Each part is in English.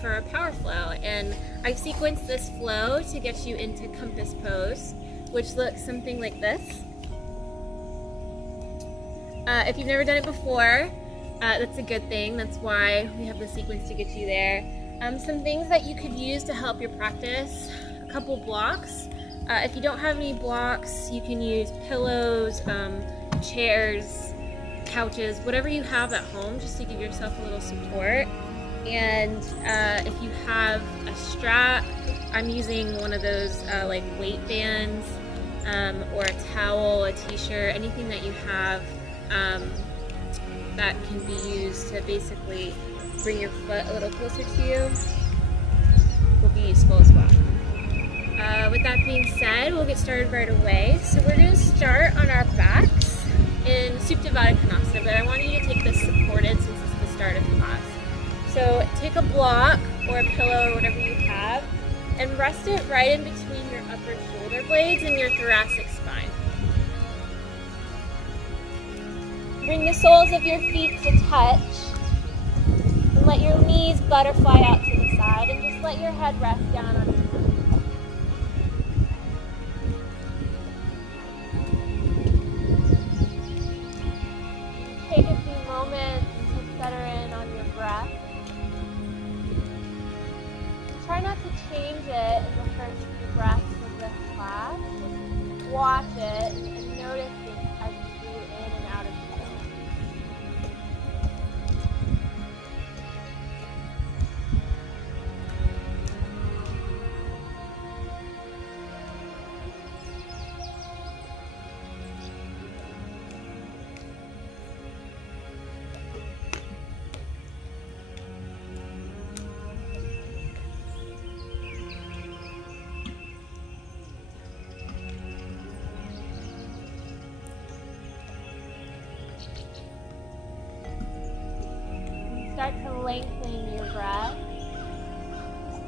for a power flow. And I've sequenced this flow to get you into compass pose, which looks something like this. If you've never done it before, that's a good thing. That's why we have the sequence to get you there. Some things that you could use to help your practice: a couple blocks. If you don't have any blocks, you can use pillows, chairs, couches, whatever you have at home, just to give yourself a little support. And if you have a strap, I'm using one of those like weight bands, or a towel, a t-shirt, anything that you have that can be used to basically bring your foot a little closer to you will be useful as well. With that being said, we'll get started right away. So we're going to start on our backs in Supta Baddha Konasana, but I want you to take this supported since it's the start of class. So take a block or a pillow or whatever you have and rest it right in between your upper shoulder blades and your thoracic spine. Bring the soles of your feet to touch and let your knees butterfly out to the side, and just let your head rest down on your hands. Take a few moments to center in on your breath. Try not to change it in the first few breaths of this class. Just watch it and notice it as you breathe in and out of the belly. Start to lengthen your breath.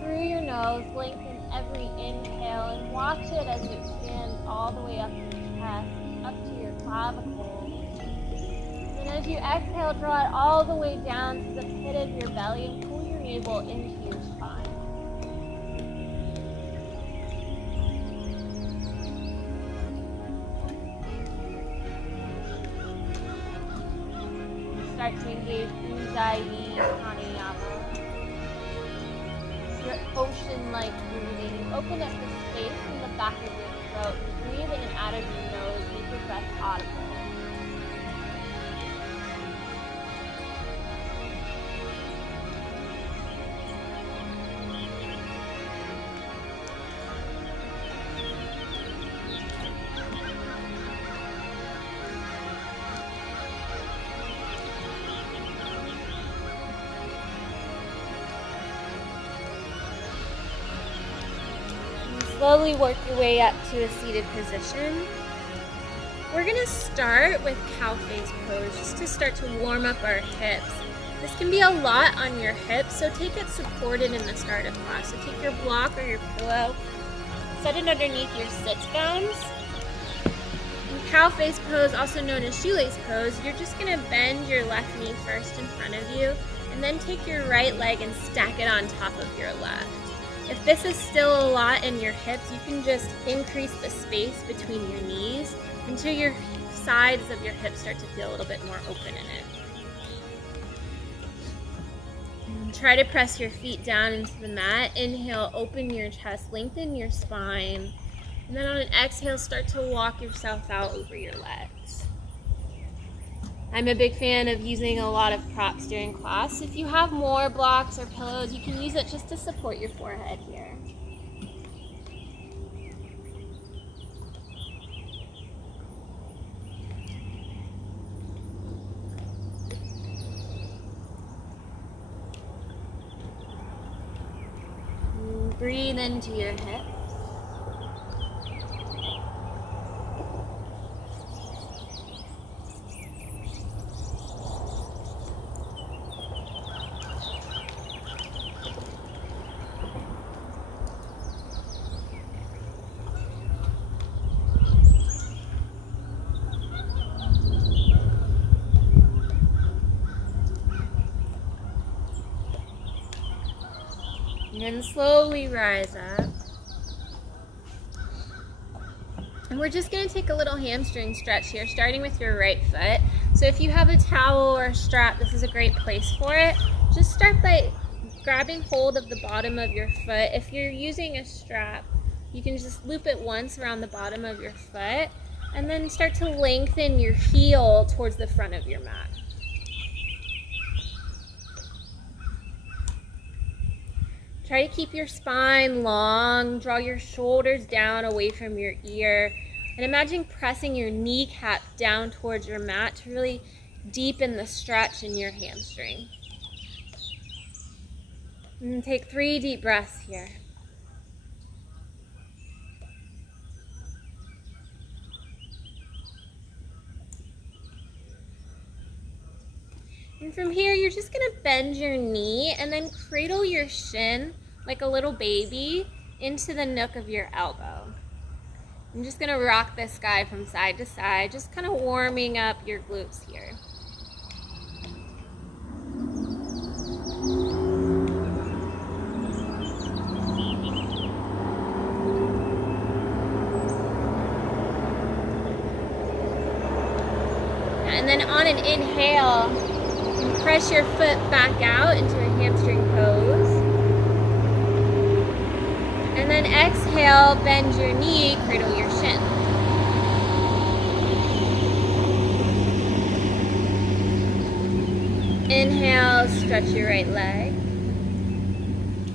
Through your nose, lengthen every inhale and watch it as it expands all the way up to your chest, up to your clavicle. And as you exhale, draw it all the way down to the pit of your belly and pull your navel into your spine. Start to engage Ujjayi Pranayama. Your ocean-like breathing. Open up the space in the back of your throat. Breathe in and out of your nose. Make your breath audible. Slowly work your way up to a seated position. We're going to start with cow face pose just to start to warm up our hips. This can be a lot on your hips, so take it supported in the start of class. So take your block or your pillow, set it underneath your sits bones. In cow face pose, also known as shoelace pose, you're just going to bend your left knee first in front of you, and then take your right leg and stack it on top of your left. If this is still a lot in your hips, you can just increase the space between your knees until your sides of your hips start to feel a little bit more open in it. And try to press your feet down into the mat. Inhale, open your chest, lengthen your spine. And then on an exhale, start to walk yourself out over your legs. I'm a big fan of using a lot of props during class. If you have more blocks or pillows, you can use it just to support your forehead here. And breathe into your hips. then slowly rise up. And we're just going to take a little hamstring stretch here, starting with your right foot. So if you have a towel or a strap, this is a great place for it. Just start by grabbing hold of the bottom of your foot. If you're using a strap, you can just loop it once around the bottom of your foot, and then start to lengthen your heel towards the front of your mat. Try to keep your spine long, draw your shoulders down away from your ear, and imagine pressing your kneecap down towards your mat to really deepen the stretch in your hamstring. And take 3 deep breaths here. And from here, you're just going to bend your knee and then cradle your shin like a little baby into the nook of your elbow. I'm just going to rock this guy from side to side, just kind of warming up your glutes here. And then on an inhale, press your foot back out into a hamstring pose. And then exhale, bend your knee, cradle your shin. Inhale, stretch your right leg.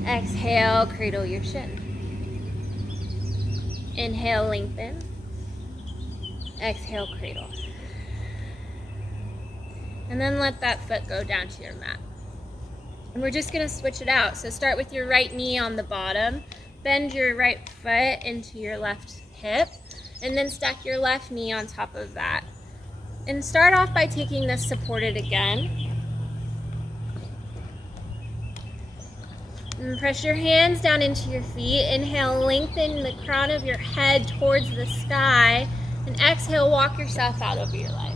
Exhale, cradle your shin. Inhale, lengthen. Exhale, cradle. And then let that foot go down to your mat. And we're just going to switch it out. So start with your right knee on the bottom. Bend your right foot into your left hip. And then stack your left knee on top of that. And start off by taking this supported again. And press your hands down into your feet. Inhale, lengthen the crown of your head towards the sky. And exhale, walk yourself out over your legs.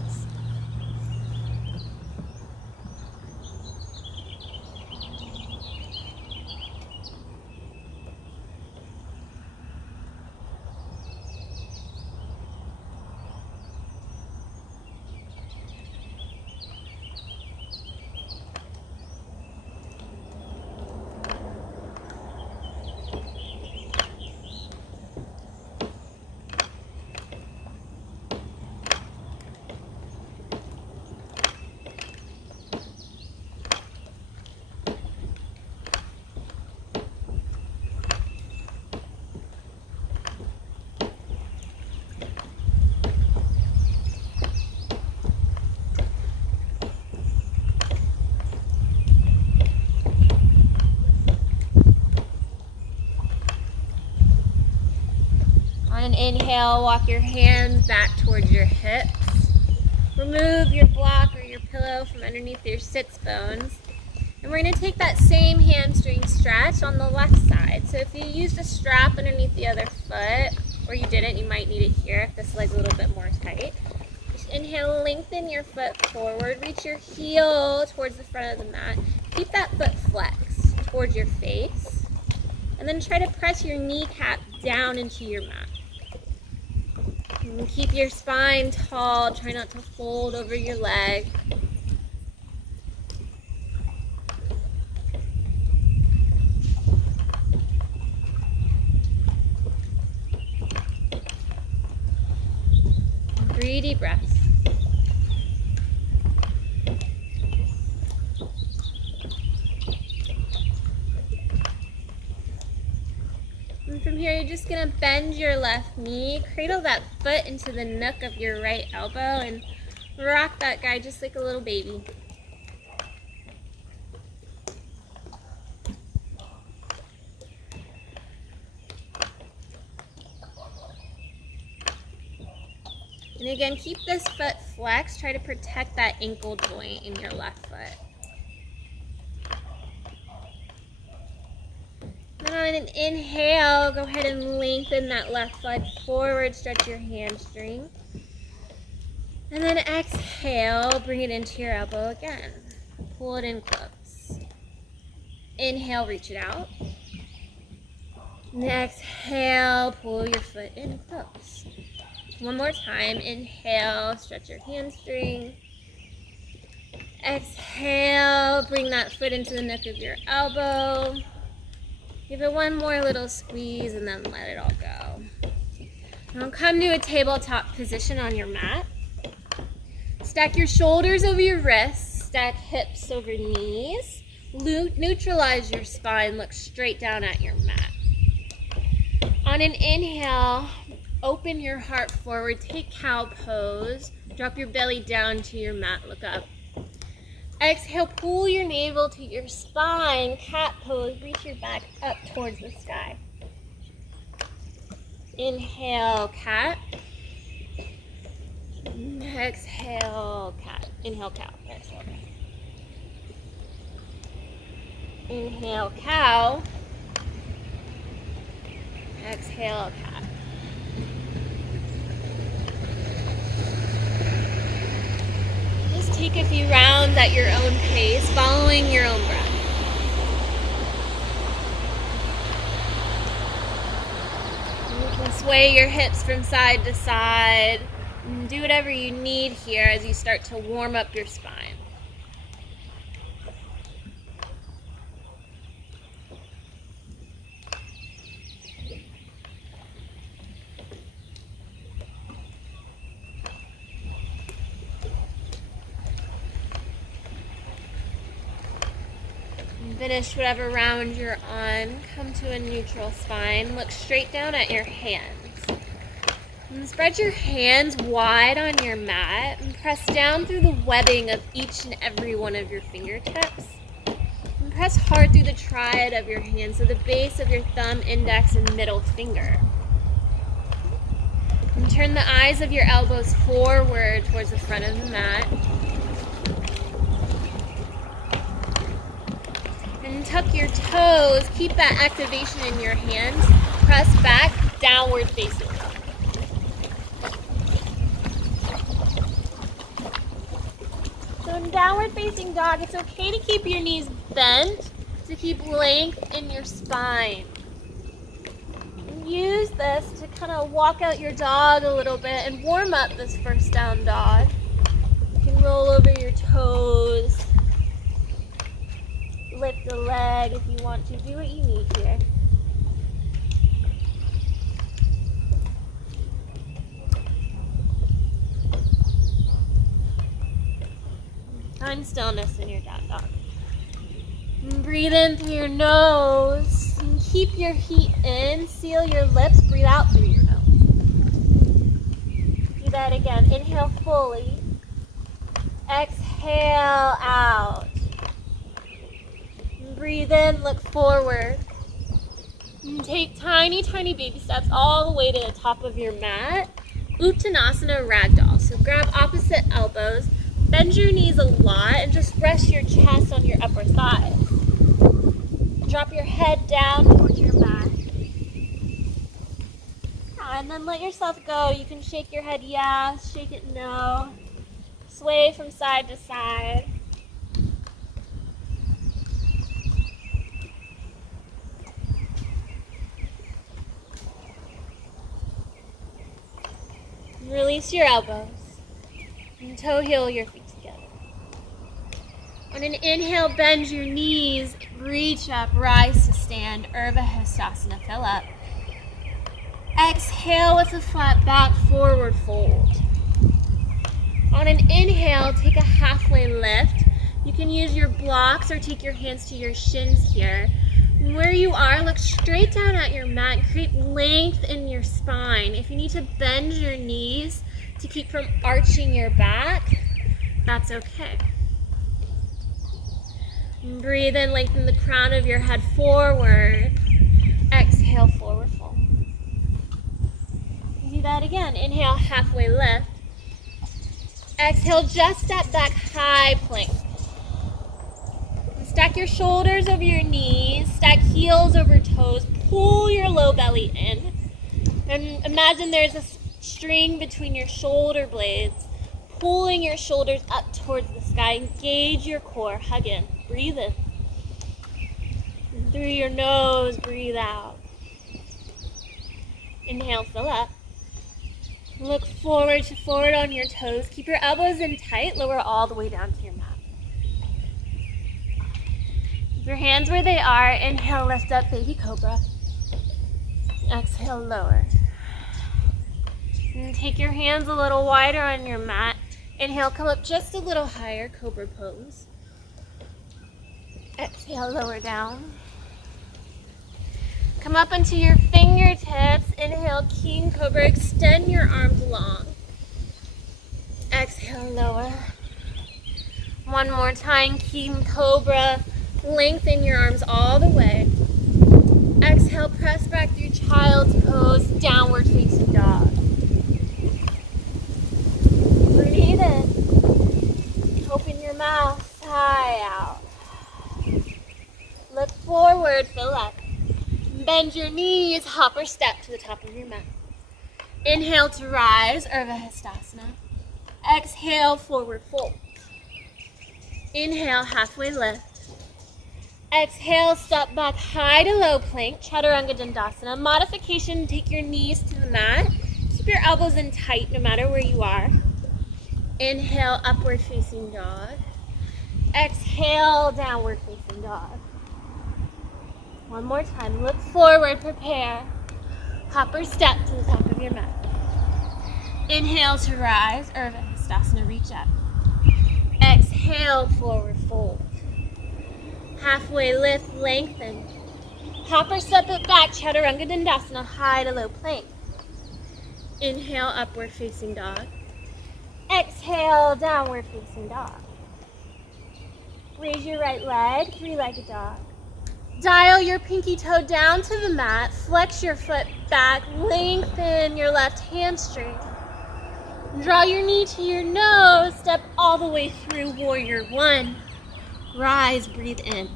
On an inhale, walk your hands back towards your hips. Remove your block or your pillow from underneath your sits bones. And we're going to take that same hamstring stretch on the left side. So if you used a strap underneath the other foot, or you didn't, you might need it here if this leg's a little bit more tight. Just inhale, lengthen your foot forward. Reach your heel towards the front of the mat. Keep that foot flexed towards your face. And then try to press your kneecap down into your mat. And keep your spine tall. Try not to fold over your leg. And 3 deep breaths. And from here, you're just going to bend your left knee, cradle that foot into the nook of your right elbow, and rock that guy just like a little baby. And again, keep this foot flexed. Try to protect that ankle joint in your left foot. Then on an inhale, go ahead and lengthen that left leg forward, stretch your hamstring. And then exhale, bring it into your elbow again. Pull it in close. Inhale, reach it out. And exhale, pull your foot in close. One more time. Inhale, stretch your hamstring. Exhale, bring that foot into the nook of your elbow. Give it one more little squeeze and then let it all go. Now come to a tabletop position on your mat. Stack your shoulders over your wrists, stack hips over knees. Neutralize your spine, look straight down at your mat. On an inhale, open your heart forward, take cow pose. Drop your belly down to your mat, look up. Exhale, pull your navel to your spine, cat pose, reach your back up towards the sky. Inhale, cat. Exhale, cat. Inhale, cow. Exhale, cat. Inhale, cow. Exhale, cat. Just take a few rounds at your own pace, following your own breath. You can sway your hips from side to side. And do whatever you need here as you start to warm up your spine. Finish whatever round you're on. Come to a neutral spine. Look straight down at your hands. And spread your hands wide on your mat and press down through the webbing of each and every one of your fingertips. And press hard through the triad of your hands, so the base of your thumb, index, and middle finger. And turn the eyes of your elbows forward towards the front of the mat. And tuck your toes. Keep that activation in your hands. Press back, downward facing dog. So in downward facing dog, it's okay to keep your knees bent, to keep length in your spine. And use this to kind of walk out your dog a little bit and warm up this first down dog. You can roll over your toes. Lift a leg if you want to. Do what you need here. Find stillness in your down dog. And breathe in through your nose. And keep your heat in. Seal your lips. Breathe out through your nose. Do that again. Inhale fully. Exhale out. Breathe in, look forward. And take tiny, tiny baby steps all the way to the top of your mat. Uttanasana Ragdoll. So grab opposite elbows, bend your knees a lot, and just rest your chest on your upper thighs. Drop your head down towards your mat. And then let yourself go. You can shake your head yes, shake it no. Sway from side to side. Release your elbows and toe heel your feet together. On an inhale, bend your knees, reach up, rise to stand, Urdhva Hastasana, fill up. Exhale with a flat back, forward fold. On an inhale, take a halfway lift. You can use your blocks or take your hands to your shins here. Where you are, look straight down at your mat. Create length in your spine. If you need to bend your knees to keep from arching your back, that's okay. And breathe in, lengthen the crown of your head forward. Exhale, forward fold. Do that again. Inhale, halfway lift. Exhale, just step back, high plank. Stack your shoulders over your knees, stack heels over toes, pull your low belly in. And imagine there's a string between your shoulder blades, pulling your shoulders up towards the sky. Engage your core, hug in, breathe in. And through your nose, breathe out. Inhale, fill up. Look forward to forward on your toes. Keep your elbows in tight. Lower all the way down to your mat. Keep your hands where they are. Inhale, lift up, baby cobra. Exhale, lower. And take your hands a little wider on your mat. Inhale, come up just a little higher, cobra pose. Exhale, lower down. Come up into your fingertips. Inhale, king cobra. Extend your arms long. Exhale, lower. One more time, king cobra. Lengthen your arms all the way. Exhale, press back through child's pose, downward facing dog. Breathe in. Open your mouth, sigh out. Look forward, fill up. Bend your knees, hop or step to the top of your mat. Inhale to rise, Urdhva Hastasana. Exhale, forward fold. Inhale, halfway lift. Exhale, step back high to low plank, Chaturanga Dandasana. Modification, take your knees to the mat. Keep your elbows in tight no matter where you are. Inhale, upward facing dog. Exhale, downward facing dog. One more time, look forward, prepare. Hop or step to the top of your mat. Inhale to rise, Urdhva Hastasana, reach up. Exhale, forward fold. Halfway lift, lengthen. Hop or step it back, Chaturanga Dandasana, high to low plank. Inhale, upward facing dog. Exhale, downward facing dog. Raise your right leg, three-legged dog. Dial your pinky toe down to the mat, flex your foot back, lengthen your left hamstring. Draw your knee to your nose, step all the way through warrior one. Rise, breathe in.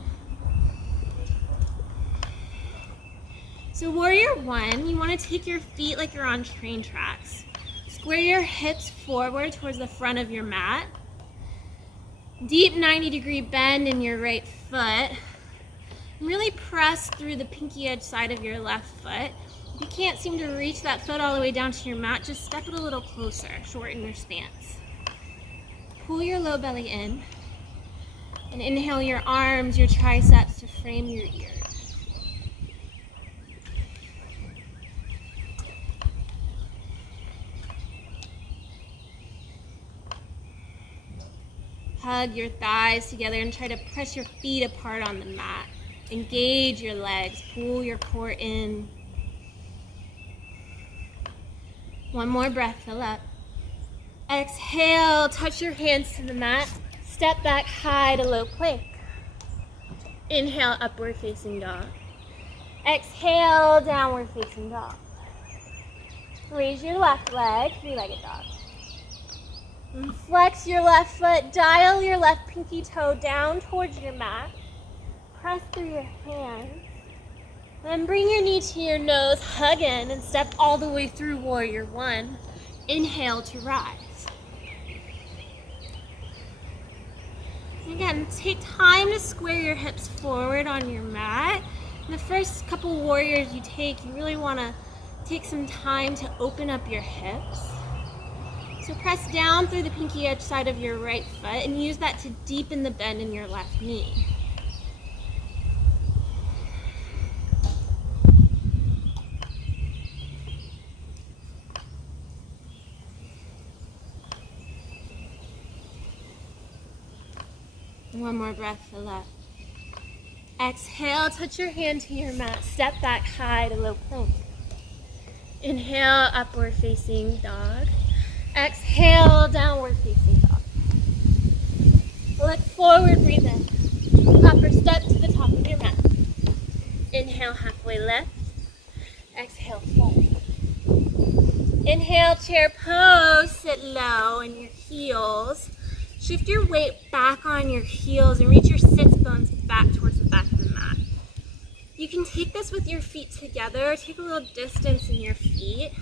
So warrior one, you want to take your feet like you're on train tracks. Square your hips forward towards the front of your mat. Deep 90-degree bend in your right foot. Really press through the pinky edge side of your left foot. If you can't seem to reach that foot all the way down to your mat, just step it a little closer, shorten your stance. Pull your low belly in. And inhale your arms, your triceps to frame your ears. Hug your thighs together and try to press your feet apart on the mat. Engage your legs, pull your core in. One more breath, fill up. Exhale, touch your hands to the mat. Step back high to low plank. Inhale, upward facing dog. Exhale, downward facing dog. Raise your left leg, three-legged dog. And flex your left foot, dial your left pinky toe down towards your mat. Press through your hands. Then bring your knee to your nose, hug in, and step all the way through warrior one. Inhale to rise. Again, take time to square your hips forward on your mat. In the first couple warriors you take, you really want to take some time to open up your hips. So press down through the pinky edge side of your right foot and use that to deepen the bend in your left knee. One more breath, fill up. Exhale, touch your hand to your mat. Step back high to low plank. Inhale, upward facing dog. Exhale, downward facing dog. Look forward, breathe in. Upper step to the top of your mat. Inhale, halfway lift. Exhale, fold. Inhale, chair pose. Sit low in your heels. Shift your weight back on your heels and reach your sits bones back towards the back of the mat. You can take this with your feet together. Take a little distance in your feet.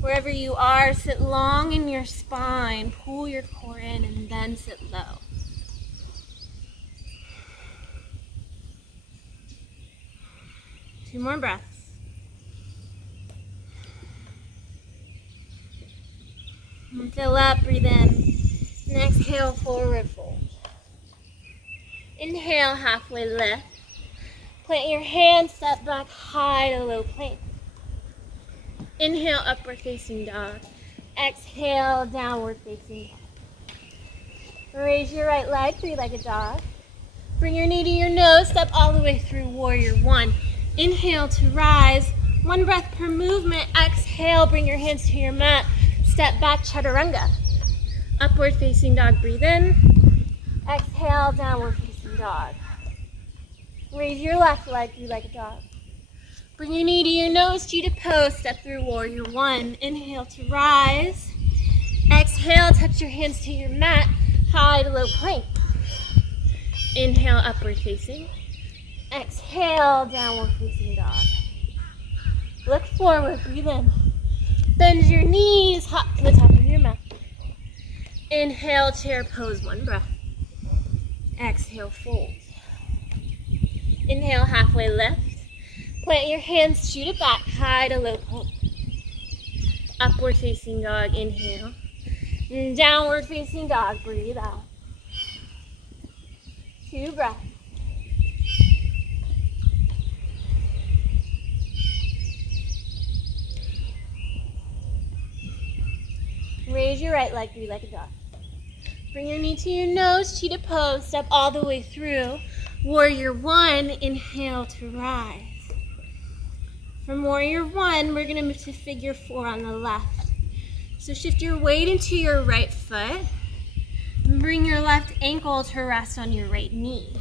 Wherever you are, sit long in your spine. Pull your core in and then sit low. Two more breaths. Fill up, breathe in. And exhale, forward fold. Inhale, halfway lift. Plant your hands, step back, high to low plank. Inhale, upward facing dog. Exhale, downward facing dog. Raise your right leg, three-legged dog. Bring your knee to your nose, step all the way through warrior one. Inhale to rise, one breath per movement. Exhale, bring your hands to your mat. Step back, chaturanga. Upward facing dog, breathe in. Exhale, downward facing dog. Raise your left leg, three-legged dog. Bring your knee to your nose, cheetah pose. Step through warrior one. Inhale to rise. Exhale, touch your hands to your mat. High to low plank. Inhale, upward facing. Exhale, downward facing dog. Look forward, breathe in. Bend your knees, hop to the top of your mat. Inhale, chair pose, one breath. Exhale, fold. Inhale, halfway lift. Plant your hands, shoot it back, high to low plank. Upward facing dog, inhale. And downward facing dog, breathe out. 2 breaths. Raise your right leg, three-legged dog. Bring your knee to your nose, cheetah pose, step all the way through. Warrior one, inhale to rise. From warrior one, we're gonna move to figure 4 on the left. So shift your weight into your right foot and bring your left ankle to rest on your right knee.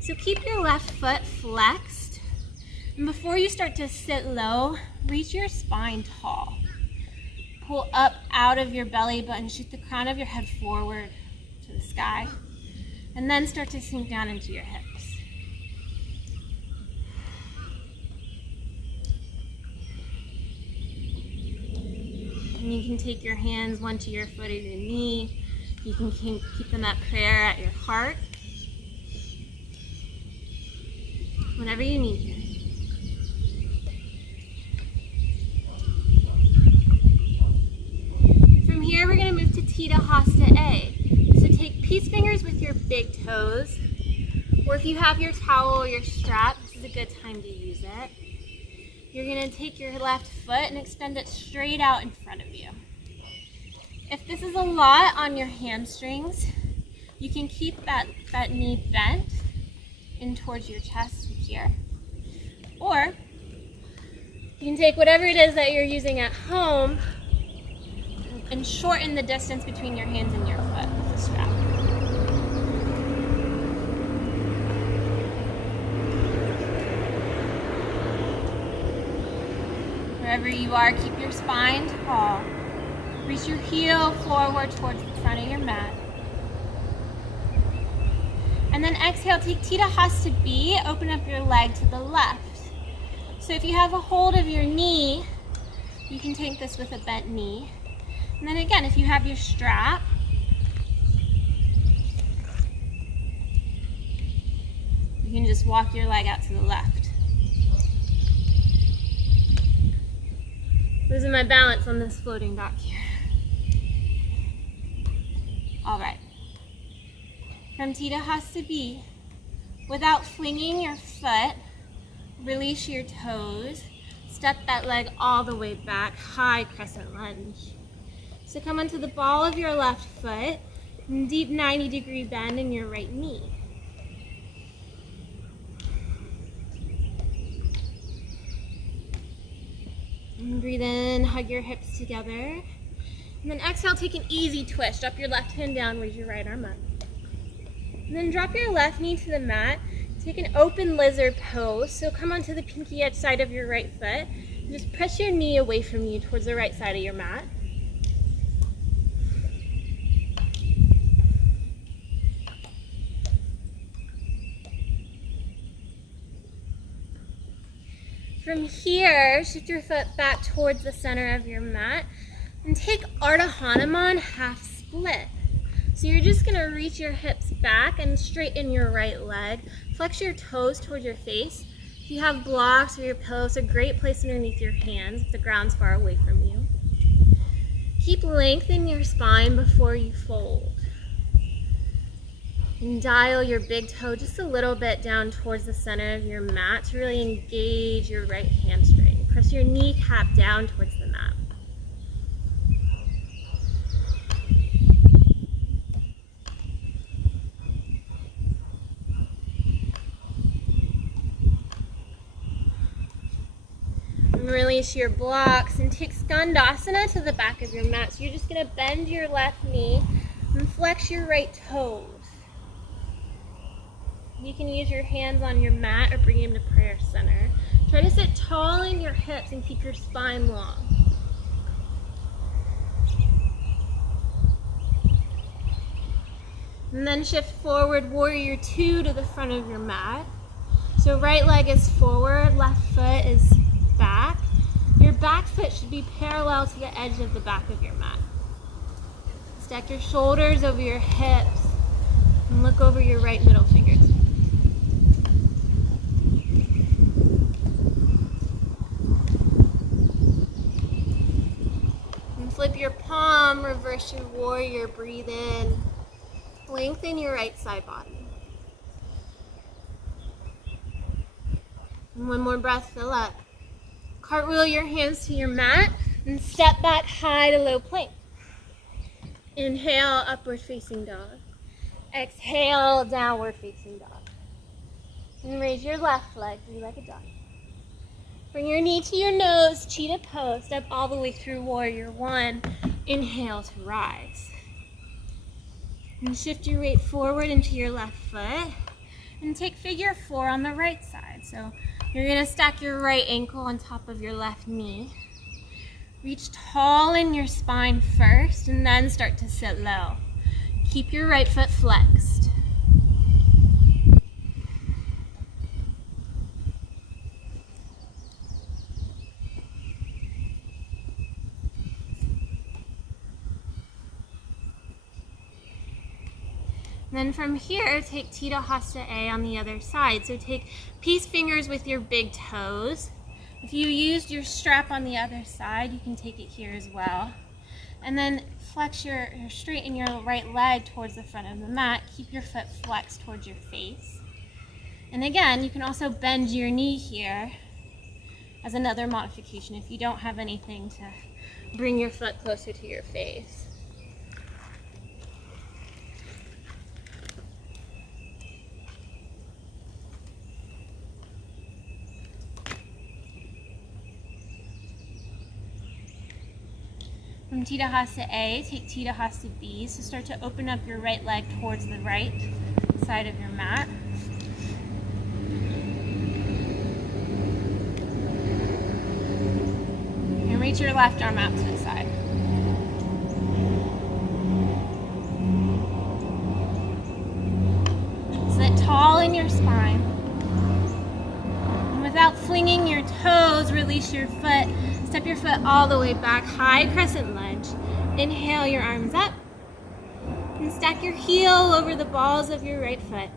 So keep your left foot flexed. And before you start to sit low, reach your spine tall. Pull up out of your belly button, shoot the crown of your head forward to the sky, and then start to sink down into your hips. And you can take your hands, one to your foot or your knee. You can keep them at prayer at your heart. Whatever you need here. From here, we're going to move to Tita Hasta A. So take peace fingers with your big toes, or if you have your towel or your strap, this is a good time to use it. You're going to take your left foot and extend it straight out in front of you. If this is a lot on your hamstrings, you can keep that knee bent in towards your chest here. Or you can take whatever it is that you're using at home and shorten the distance between your hands and your foot with the strap. Wherever you are, keep your spine tall. Reach your heel forward towards the front of your mat. And then exhale, take Tita Hasta B, open up your leg to the left. So if you have a hold of your knee, you can take this with a bent knee. And then again, if you have your strap, you can just walk your leg out to the left. Losing my balance on this floating dock here. All right. From Tita Hasta B, without flinging your foot, release your toes, step that leg all the way back, high crescent lunge. So come onto the ball of your left foot, and deep 90-degree bend in your right knee. And breathe in, hug your hips together. And then exhale, take an easy twist. Drop your left hand down, raise your right arm up. And then drop your left knee to the mat. Take an open lizard pose. So come onto the pinky edge side of your right foot. And just press your knee away from you towards the right side of your mat. From here, shift your foot back towards the center of your mat and take Ardha Hanuman half split. So you're just going to reach your hips back and straighten your right leg. Flex your toes towards your face. If you have blocks or your pillows, a great place underneath your hands if the ground's far away from you. Keep length in your spine before you fold. And dial your big toe just a little bit down towards the center of your mat to really engage your right hamstring. Press your kneecap down towards the mat. And release your blocks and take Skandasana to the back of your mat. So you're just going to bend your left knee and flex your right toes. You can use your hands on your mat or bring them to prayer center. Try to sit tall in your hips and keep your spine long. And then shift forward, warrior two, to the front of your mat. So right leg is forward, left foot is back. Your back foot should be parallel to the edge of the back of your mat. Stack your shoulders over your hips and look over your right middle fingers. And flip your palm, reverse your warrior, breathe in. Lengthen your right side body. And one more breath, fill up. Cartwheel your hands to your mat and step back high to low plank. Inhale, upward facing dog. Exhale, downward facing dog. And raise your left leg, three-legged dog. Bring your knee to your nose, cheetah pose. Step all the way through warrior one. Inhale to rise. And shift your weight forward into your left foot. And take figure four on the right side. So you're going to stack your right ankle on top of your left knee. Reach tall in your spine first and then start to sit low. Keep your right foot flexed. Then from here, take Tita Hasta A on the other side. So take peace fingers with your big toes. If you used your strap on the other side, you can take it here as well. And then flex straighten your right leg towards the front of the mat. Keep your foot flexed towards your face. And again, you can also bend your knee here as another modification if you don't have anything to bring your foot closer to your face. From Tita Hasta A, take Tita Hasta B. So start to open up your right leg towards the right side of your mat. And reach your left arm out to the side. Sit tall in your spine. And without flinging your toes, release your foot. Step your foot all the way back, high crescent lunge. Inhale your arms up. And stack your heel over the balls of your right foot.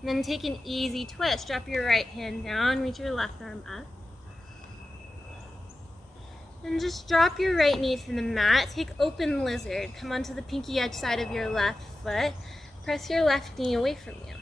And then take an easy twist. Drop your right hand down, reach your left arm up. And just drop your right knee to the mat. Take open lizard. Come onto the pinky edge side of your left foot. Press your left knee away from you.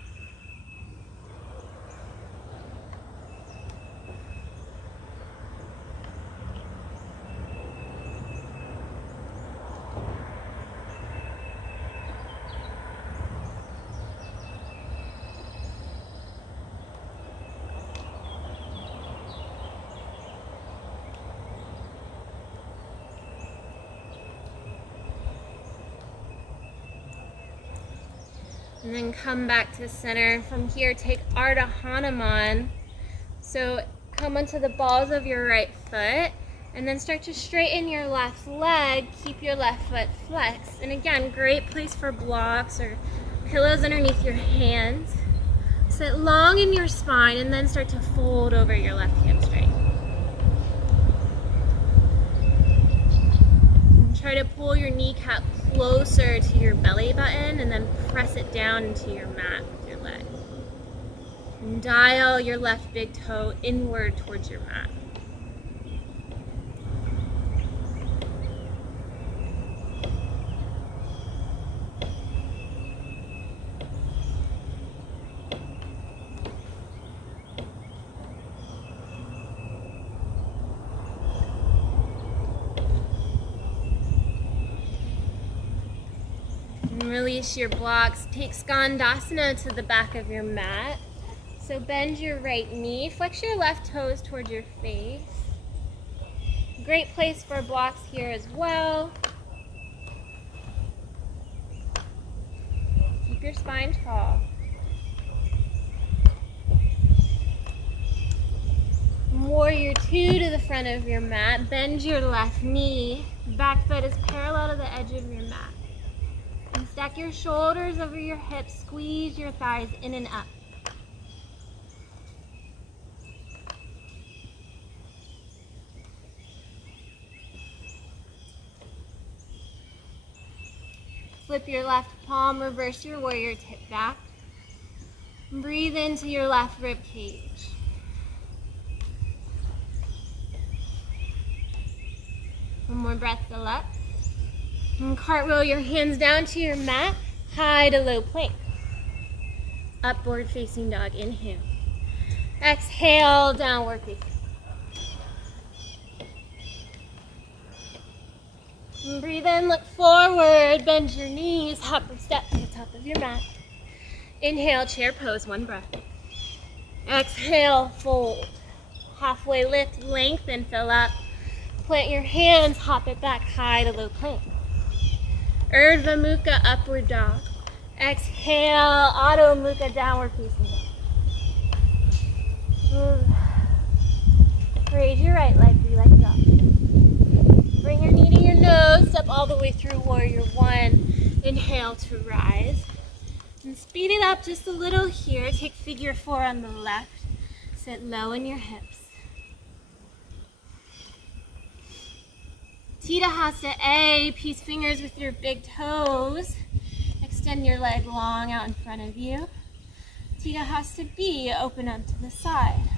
And then come back to center. From here, take Ardha Hanuman. So come onto the balls of your right foot, and then start to straighten your left leg. Keep your left foot flexed. And again, great place for blocks or pillows underneath your hands. Sit long in your spine, and then start to fold over your left hamstring. And try to pull your kneecap closer to your belly button and then press it down into your mat with your leg. And dial your left big toe inward towards your mat. And release your blocks. Take Skandasana to the back of your mat. So bend your right knee, flex your left toes towards your face. Great place for blocks here as well. Keep your spine tall. Warrior two to the front of your mat. Bend your left knee. Back foot is parallel to the edge of your mat. And stack your shoulders over your hips. Squeeze your thighs in and up. Flip your left palm, reverse your warrior, tip back. Breathe into your left rib cage. One more breath, fill up. And cartwheel your hands down to your mat, high to low plank. Upward facing dog, inhale. Exhale, downward facing. And breathe in, look forward, bend your knees, hop or step to the top of your mat. Inhale, chair pose, one breath. Exhale, fold. Halfway lift, lengthen, fill up. Plant your hands, hop it back, high to low plank. Urdhva Mukha, upward dog. Exhale, Adho Mukha, downward facing dog. Raise your right leg, be like a dog. Bring your knee to your nose, step all the way through warrior one. Inhale to rise. And speed it up just a little here. Take figure four on the left. Sit low in your hips. Tadasana A, peace fingers with your big toes. Extend your leg long out in front of you. Tadasana B, open up to the side.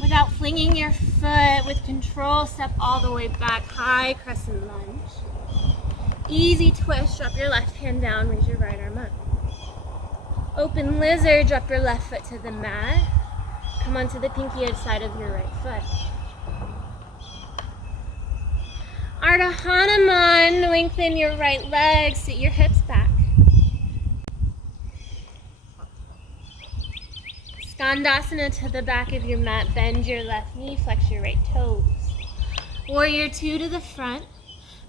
Without flinging your foot, with control, step all the way back, high crescent lunge. Easy twist, drop your left hand down, raise your right arm up. Open lizard, drop your left foot to the mat. Come onto the pinky edge side of your right foot. Ardha Hanuman, lengthen your right leg, sit your hips back. Skandasana to the back of your mat, bend your left knee, flex your right toes. Warrior two to the front.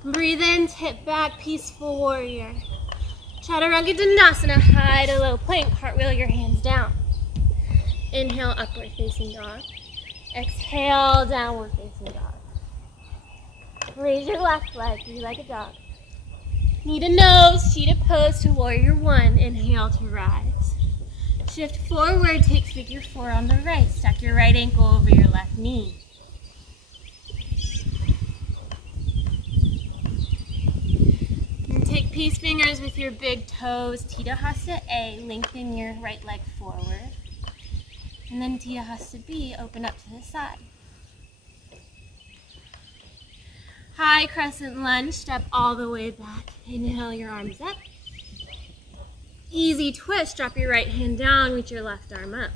Breathe in, tip back, peaceful warrior. Chaturanga Dandasana, high to low plank, cartwheel your hands down. Inhale, upward facing dog. Exhale, downward facing dog. Raise your left leg, be like a dog. Knee to nose, cheetah pose to warrior one. Inhale to rise. Shift forward, take figure four on the right. Stack your right ankle over your left knee. And take peace fingers with your big toes. Tadasana A, lengthen your right leg forward. And then Tadasana B, open up to the side. High crescent lunge, step all the way back. Inhale your arms up. Easy twist, drop your right hand down, reach your left arm up.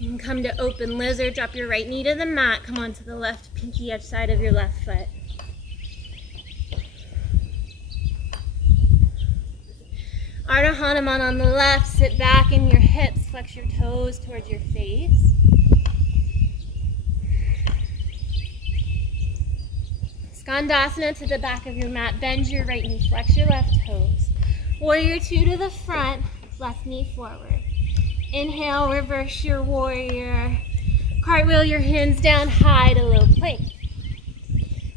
And come to open lizard, drop your right knee to the mat, come onto the left pinky edge side of your left foot. Ardha Hanuman on the left, sit back in your hips, flex your toes towards your face. Skandasana to the back of your mat, bend your right knee, flex your left toes. Warrior two to the front, left knee forward. Inhale, reverse your warrior. Cartwheel your hands down, high to low plank.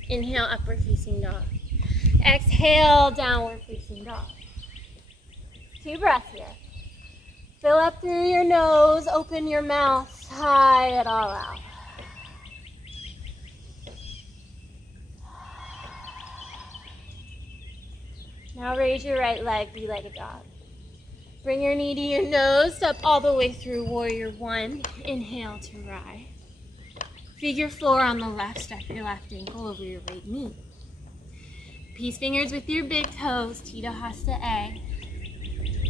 Inhale, upward facing dog. Exhale, downward facing dog. 2 breaths here. Fill up through your nose, open your mouth, sigh it all out. Now raise your right leg, be like a dog. Bring your knee to your nose, step all the way through warrior one. Inhale to rise. Figure four on the left, step your left ankle over your right knee. Peace fingers with your big toes, Tita Hasta A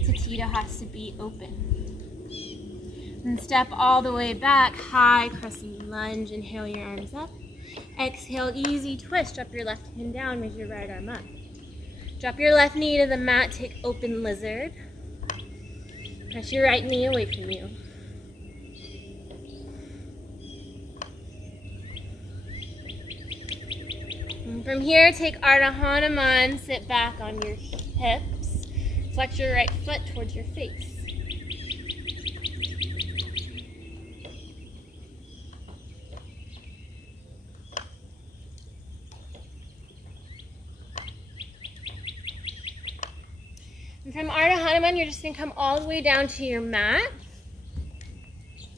to Tita Hasta B open. And step all the way back, high crescent lunge. Inhale your arms up. Exhale, easy twist. Drop your left hand down, raise your right arm up. Drop your left knee to the mat, take open lizard. Press your right knee away from you. And from here, take Ardha Hanuman, sit back on your hips. Flex your right foot towards your face. And from Ardha Hanuman, you're just going to come all the way down to your mat.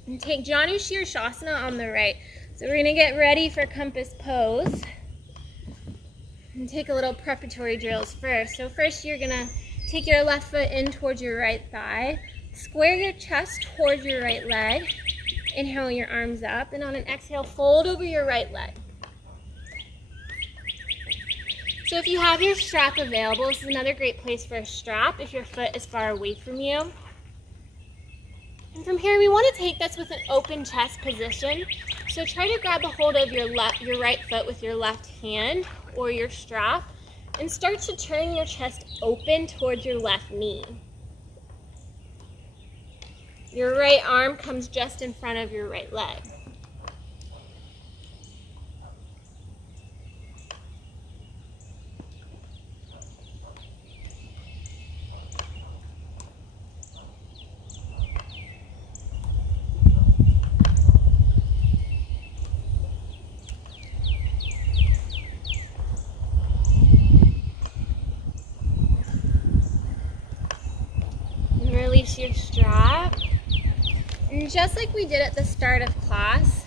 And take Janu Shirshasana on the right. So we're going to get ready for compass pose. And take a little preparatory drills first. So first you're going to take your left foot in towards your right thigh. Square your chest towards your right leg. Inhale your arms up. And on an exhale, fold over your right leg. So if you have your strap available, this is another great place for a strap if your foot is far away from you. And from here, we want to take this with an open chest position. So try to grab a hold of your right foot with your left hand or your strap and start to turn your chest open towards your left knee. Your right arm comes just in front of your right leg. Release your strap. And just like we did at the start of class,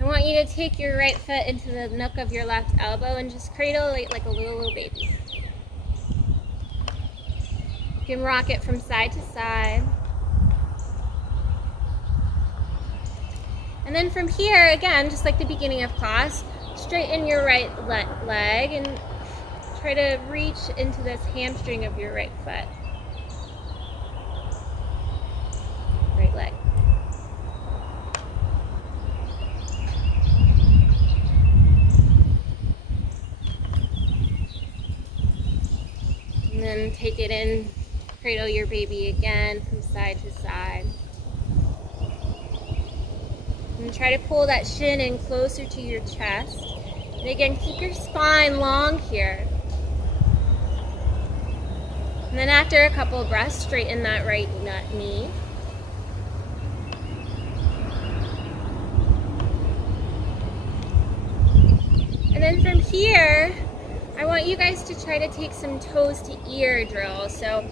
I want you to take your right foot into the nook of your left elbow and just cradle it like a little baby. You can rock it from side to side. And then from here, again, just like the beginning of class, straighten your right leg and try to reach into this hamstring of your right foot. Right leg. And then take it in, cradle your baby again from side to side. And try to pull that shin in closer to your chest. And again, keep your spine long here. And then after a couple of breaths, straighten that right knee. And then from here, I want you guys to try to take some toes to ear drills. So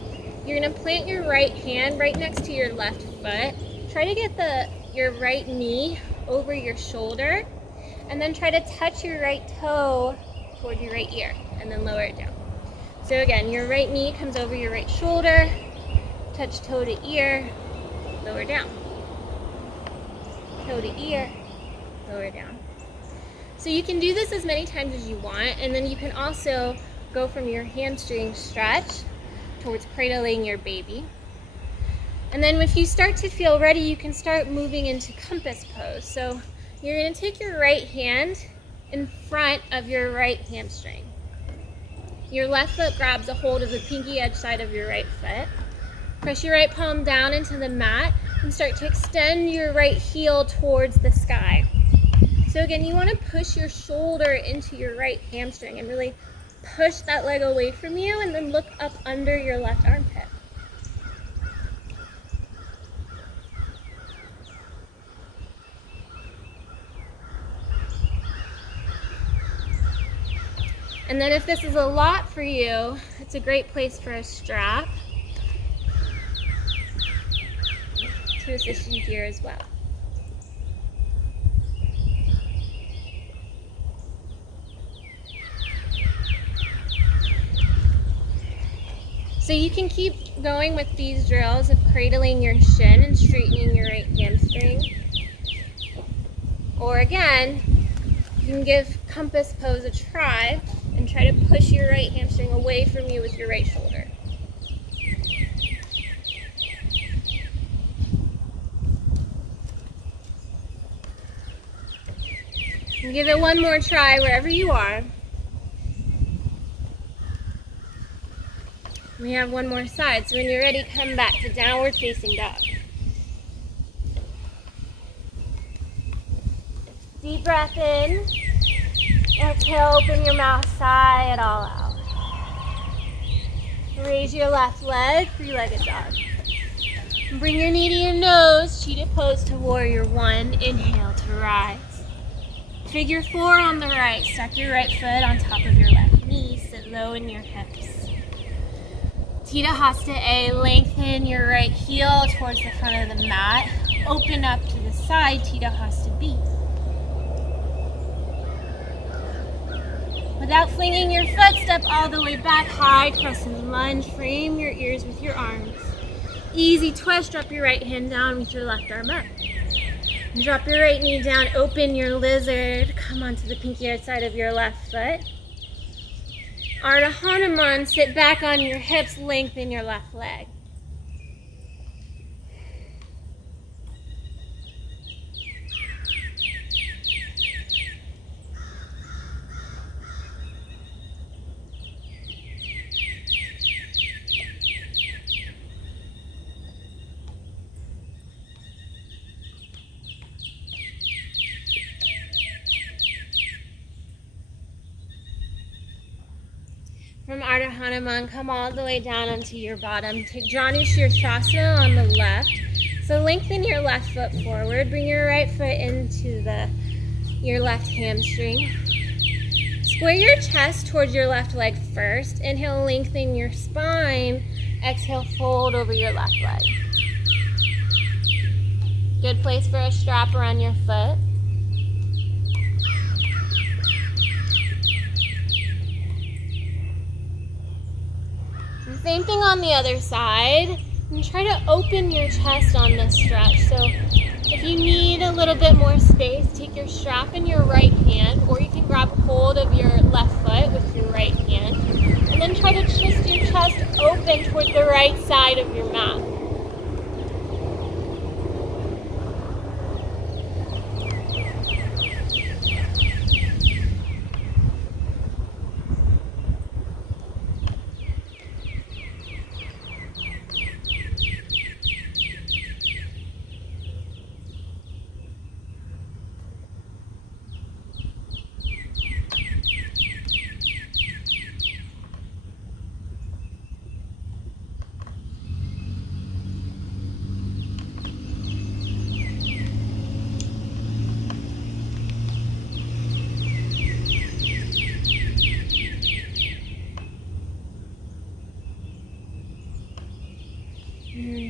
you're going to plant your right hand right next to your left foot. Try to get your right knee over your shoulder. And then try to touch your right toe toward your right ear. And then lower it down. So again, your right knee comes over your right shoulder. Touch toe to ear. Lower down. Toe to ear. Lower down. So you can do this as many times as you want, and then you can also go from your hamstring stretch towards cradling your baby. And then if you start to feel ready, you can start moving into compass pose. So you're going to take your right hand in front of your right hamstring. Your left foot grabs a hold of the pinky edge side of your right foot. Press your right palm down into the mat and start to extend your right heel towards the sky. So again, you want to push your shoulder into your right hamstring and really push that leg away from you and then look up under your left armpit. And then if this is a lot for you, it's a great place for a strap to assist you here as well. So you can keep going with these drills of cradling your shin and straightening your right hamstring. Or again, you can give compass pose a try and try to push your right hamstring away from you with your right shoulder. And give it one more try wherever you are. We have one more side, so when you're ready, come back to downward facing dog. Deep breath in. Exhale, open your mouth, sigh it all out. Raise your left leg, three-legged dog. Bring your knee to your nose, cheetah pose to warrior one. Inhale to rise. Figure four on the right. Stack your right foot on top of your left knee. Sit low in your hips. Tita Hasta A, lengthen your right heel towards the front of the mat. Open up to the side, Tita Hasta B. Without flinging your foot, step all the way back, high crescent lunge. Frame your ears with your arms. Easy twist, drop your right hand down with your left arm up. Drop your right knee down, open your lizard. Come onto the pinky outside of your left foot. Ardha Hanuman, sit back on your hips, lengthen your left leg. From Ardha Hanuman, come all the way down onto your bottom. Take Janu Shirshasana on the left. So lengthen your left foot forward. Bring your right foot into your left hamstring. Square your chest towards your left leg first. Inhale, lengthen your spine. Exhale, fold over your left leg. Good place for a strap around your foot. Same thing on the other side. And try to open your chest on this stretch. So if you need a little bit more space, take your strap in your right hand, or you can grab hold of your left foot with your right hand. And then try to twist your chest open towards the right side of your mat.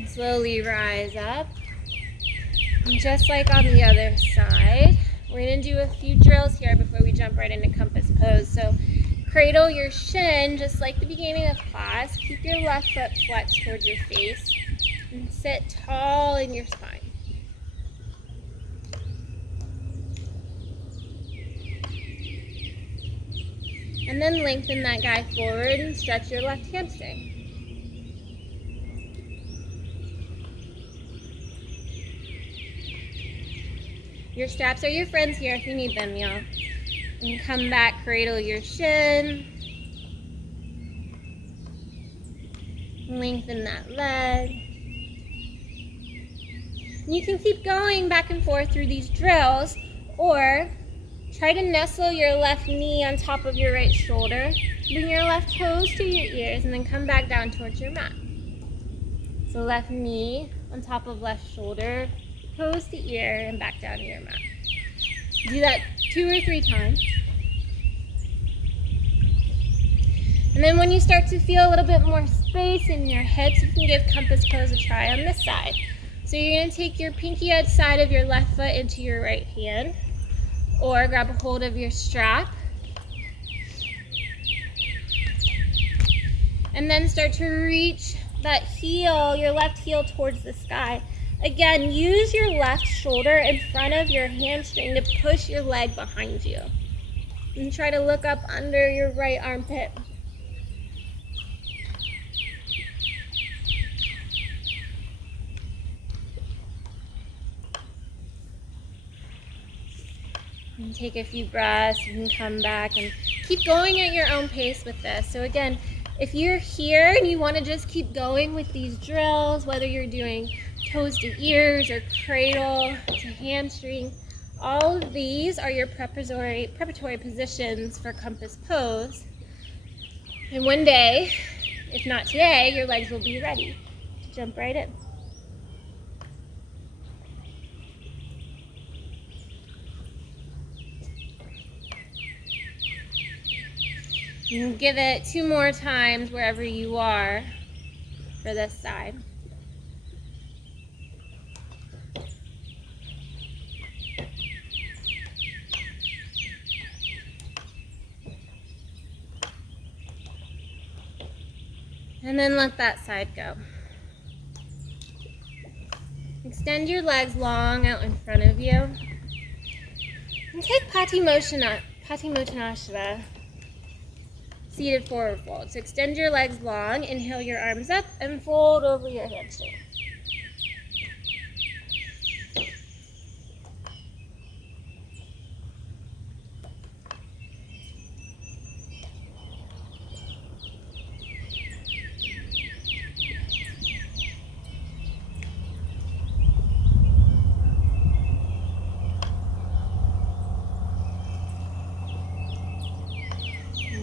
Slowly rise up. And just like on the other side, we're going to do a few drills here before we jump right into compass pose. So cradle your shin just like the beginning of class. Keep your left foot flexed towards your face and sit tall in your spine. And then lengthen that guy forward and stretch your left hamstring. Your straps are your friends here if you need them, y'all. And come back, cradle your shin. Lengthen that leg. And you can keep going back and forth through these drills, or try to nestle your left knee on top of your right shoulder. Bring your left toes to your ears and then come back down towards your mat. So left knee on top of left shoulder, toes to ear, and back down to your mat. Do that 2 or 3 times. And then when you start to feel a little bit more space in your hips, you can give compass pose a try on this side. So you're going to take your pinky outside of your left foot into your right hand, or grab a hold of your strap. And then start to reach that heel, your left heel, towards the sky. Again, use your left shoulder in front of your hamstring to push your leg behind you. And try to look up under your right armpit. And take a few breaths. You can come back and keep going at your own pace with this. So again, if you're here and you want to just keep going with these drills, whether you're doing toes to ears or cradle to hamstring, all of these are your preparatory positions for compass pose. And one day, if not today, your legs will be ready to jump right in. You can give it 2 more times wherever you are for this side. And then let that side go. Extend your legs long out in front of you. And take Patimottanasana, seated forward fold. So extend your legs long, inhale your arms up, and fold over your hamstring.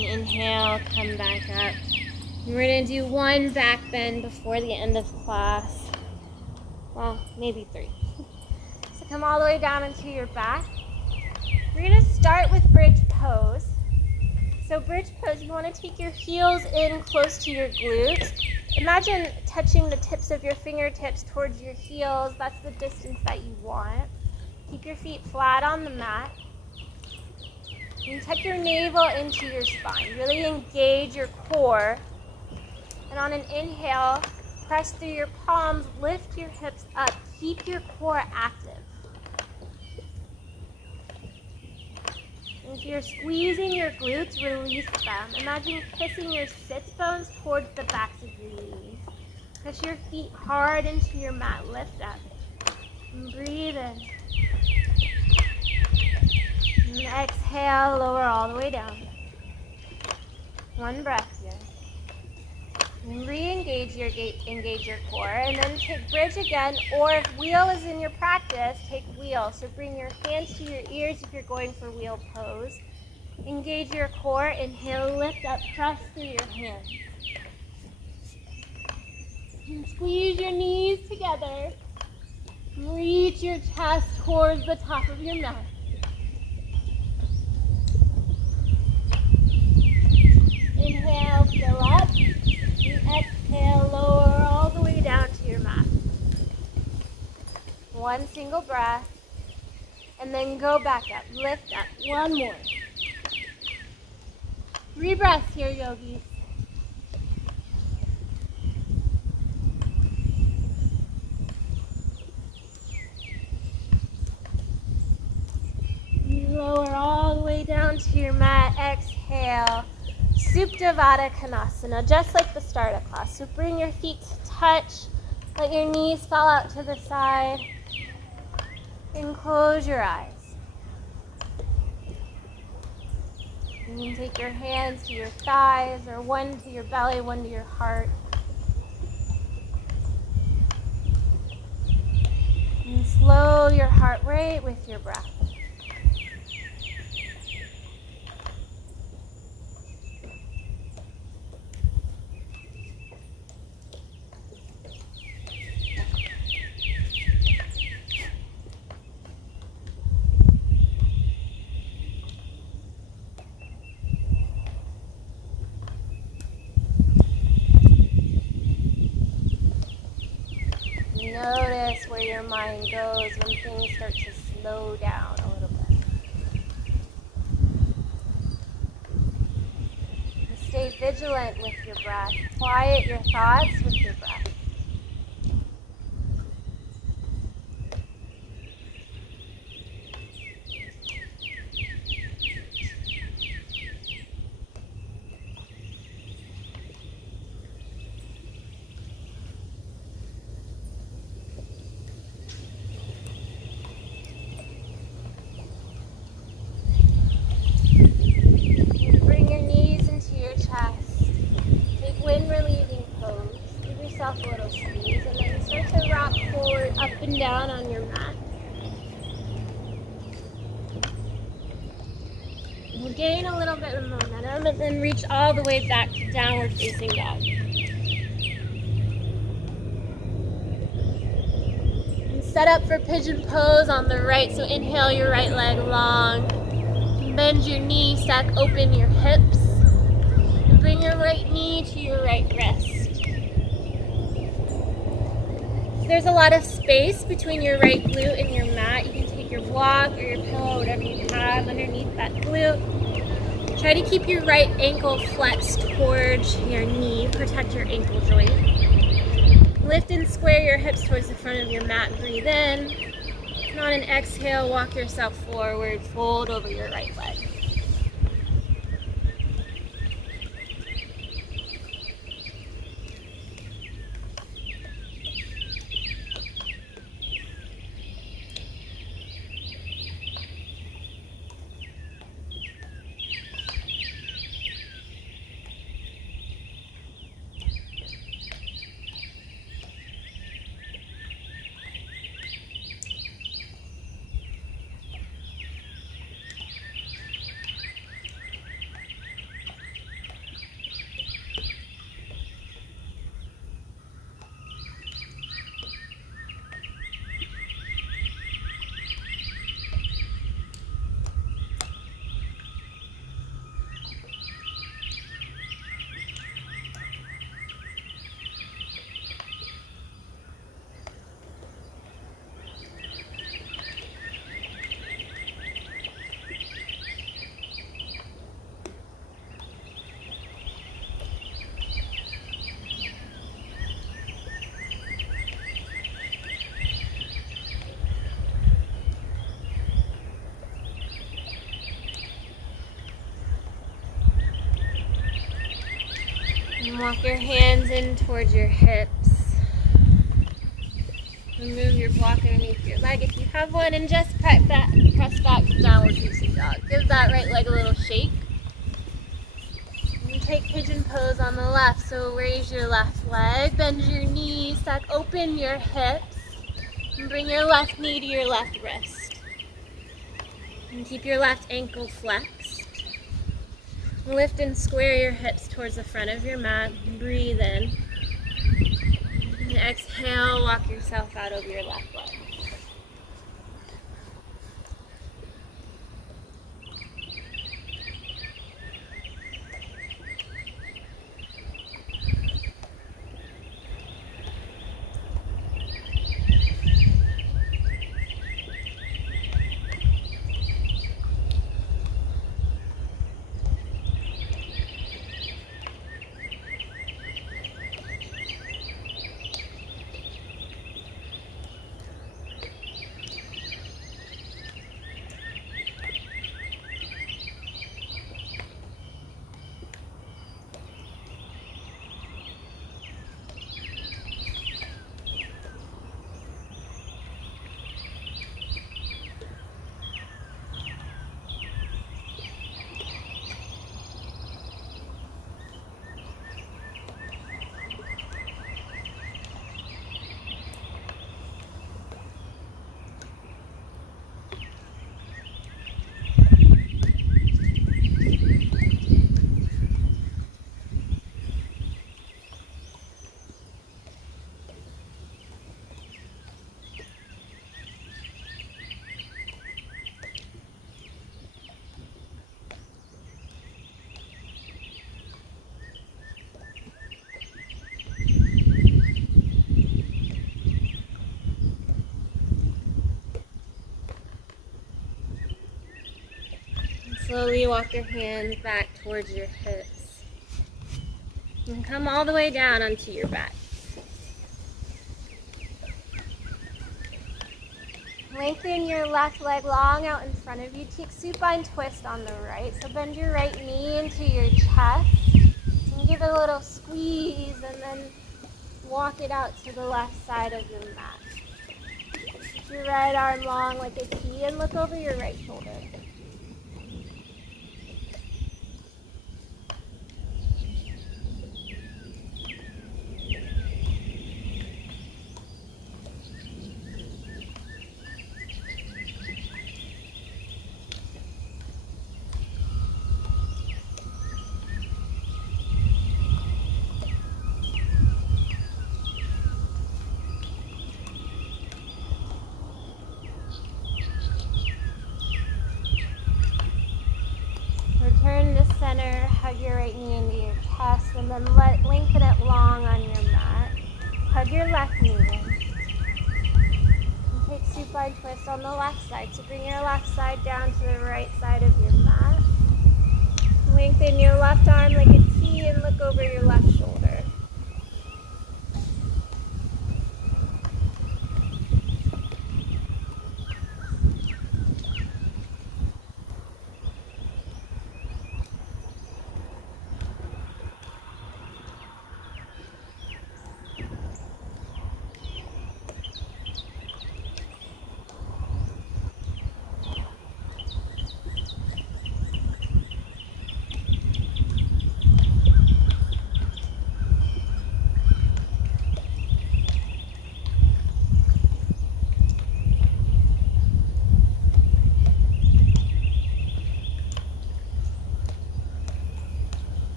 Inhale, come back up. We're going to do 1 back bend before the end of class. Well, maybe 3. So come all the way down into your back. We're going to start with bridge pose. So bridge pose, you want to take your heels in close to your glutes. Imagine touching the tips of your fingertips towards your heels. That's the distance that you want. Keep your feet flat on the mat. And tuck your navel into your spine. Really engage your core. And on an inhale, press through your palms, lift your hips up. Keep your core active. And if you're squeezing your glutes, release them. Imagine kissing your sits bones towards the backs of your knees. Push your feet hard into your mat. Lift up. And breathe in. And exhale, lower all the way down. 1 breath here. And re-engage your core, and then take bridge again, or if wheel is in your practice, take wheel. So bring your hands to your ears if you're going for wheel pose. Engage your core, inhale, lift up, press through your hands. And squeeze your knees together. Reach your chest towards the top of your mat. Inhale, fill up. And exhale, lower all the way down to your mat. 1 single breath. And then go back up. Lift up. 1 more. 3 breaths here, yogis. Lower all the way down to your mat. Exhale. Supta Konasana, just like the start of class. So bring your feet to touch. Let your knees fall out to the side. And close your eyes. You can take your hands to your thighs, or 1 to your belly, 1 to your heart. And slow your heart rate with your breath. Notice where your mind goes when things start to slow down a little bit. stay vigilant with your breath. Quiet your thoughts with your breath. A little squeeze, and then start to rock forward, up and down on your mat. We'll gain a little bit of momentum and then reach all the way back to downward facing dog. And set up for pigeon pose on the right, so inhale your right leg long. Bend your knee, stack open your hips. And bring your right knee to your right wrist. There's a lot of space between your right glute and your mat. You can take your block or your pillow, whatever you have underneath that glute. Try to keep your right ankle flexed towards your knee. Protect your ankle joint. Lift and square your hips towards the front of your mat. Breathe in. And on an exhale, walk yourself forward. Fold over your right leg. And walk your hands in towards your hips. Remove your block underneath your leg if you have one, and just press back to downward facing dog. Give that right leg a little shake. And take pigeon pose on the left. So raise your left leg, bend your knees, stack open your hips, and bring your left knee to your left wrist. And keep your left ankle flexed. Lift and square your hips towards the front of your mat. Breathe in. And exhale, walk yourself out over your left leg. Slowly walk your hands back towards your hips. And come all the way down onto your back. Lengthen your left leg long out in front of you. Take supine twist on the right. So bend your right knee into your chest and give it a little squeeze, and then walk it out to the left side of your mat. Keep your right arm long like a T and look over your right shoulder. Return to center, hug your right knee into your chest, and then lengthen it long on your mat. Hug your left knee in. And take supine twist on the left side. So bring your left side down to the right side of your mat. Lengthen your left arm like a T and look over your left shoulder.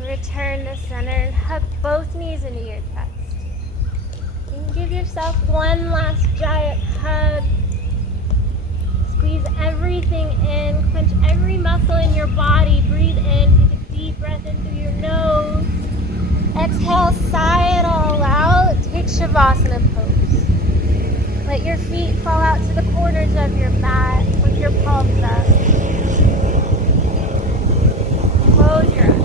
Return to center and hug both knees into your chest. And give yourself one last giant hug. Squeeze everything in, clench every muscle in your body. Breathe in, take a deep breath in through your nose. Exhale, sigh it all out. Take Shavasana pose. Let your feet fall out to the corners of your mat with your palms up. Close your eyes.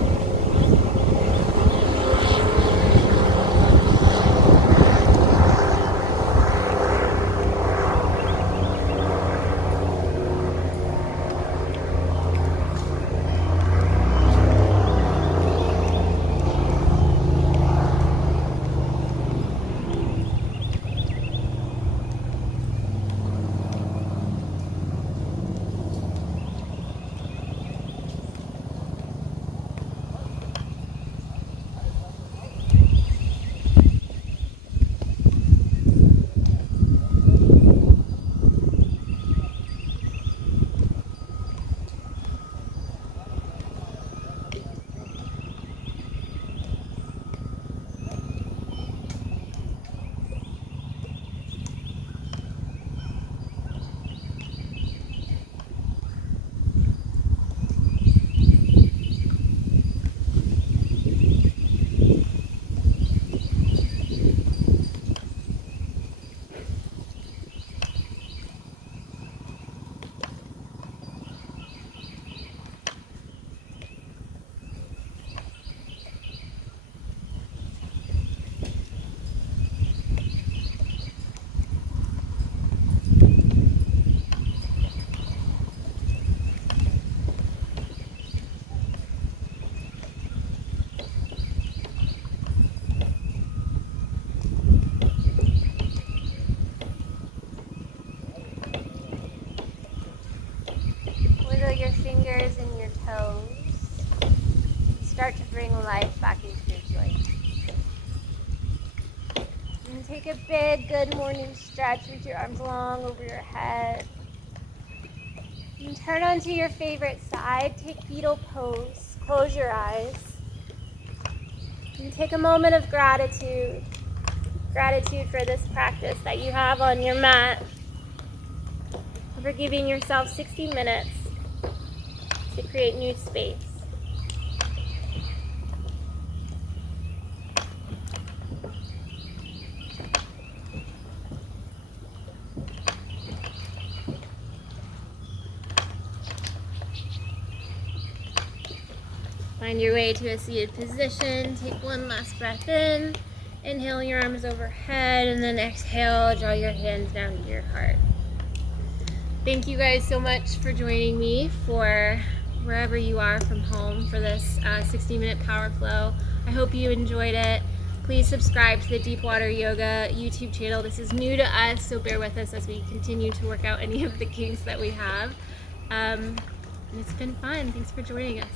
Your fingers and your toes. Start to bring life back into your joints. And take a big good morning stretch. Reach your arms long over your head. And turn onto your favorite side. Take fetal pose. Close your eyes. And take a moment of gratitude. Gratitude for this practice that you have on your mat. For giving yourself 60 minutes to create new space. Find your way to a seated position. Take one last breath in. Inhale your arms overhead, and then exhale, draw your hands down to your heart. Thank you guys so much for joining me for wherever you are from home for this 60-minute power flow. I hope you enjoyed it. Please subscribe to the Deep Water Yoga YouTube channel. This is new to us, so bear with us as we continue to work out any of the kinks that we have. And it's been fun. Thanks for joining us.